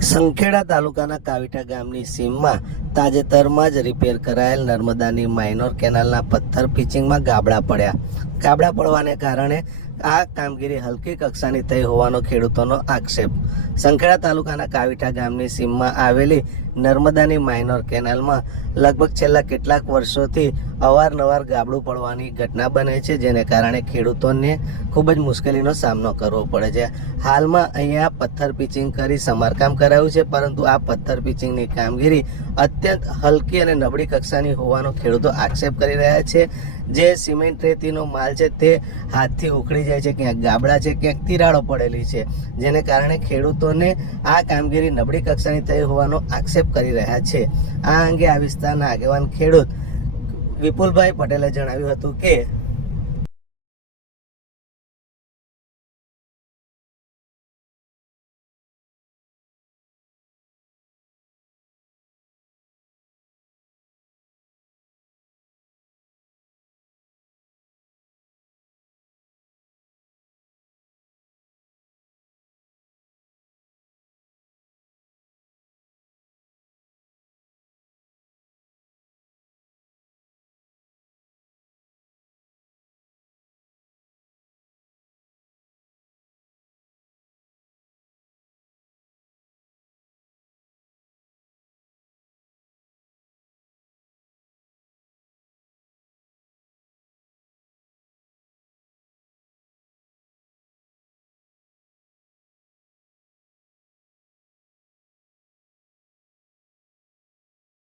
સંખેડા તાલુકાના કાવીઠા ગામની સીમમાં તાજેતરમાં જ રિપેર કરાયેલ નર્મદાની માઇનોર કેનાલના પથ્થર પિચિંગમાં ગાબડા પડ્યા. ગાબડા પડવાને કારણે આ કામગીરી હલકી કક્ષાની થઈ હોવાનો ખેડૂતોનો આક્ષેપ. સંખેડા તાલુકાના કાવીઠા ગામની સીમમાં આવેલી નર્મદાની માઇનોર કેનાલમાં લગભગ છેલ્લા કેટલાક વર્ષોથી અવારનવાર ગાબડું પડવાની ઘટના બને છે, જેને કારણે ખેડૂતોને ખૂબ જ મુશ્કેલીનો સામનો કરવો પડે છે. હાલમાં અહીંયા પથ્થર પિચિંગ કરી સમારકામ કરાયું છે, પરંતુ આ પથ્થર પિચિંગની કામગીરી અત્યંત હલકી અને નબળી કક્ષાની હોવાનો ખેડૂતો આક્ષેપ કરી રહ્યા છે. જે સિમેન્ટ રેતીનો માલ છે તે હાથથી ઉખડી જાય છે, ક્યાંક ગાબડા છે, ક્યાંક તિરાડો પડેલી છે. જેને કારણે ખેડૂતોને આ કામગીરી નબળી કક્ષાની થઈ હોવાનો આક્ષેપ કરી રહ્યા છે. આ અંગે આ વિસ્તારના આગેવાન ખેડૂત વિપુલભાઈ પટેલે જણાવ્યું હતું કે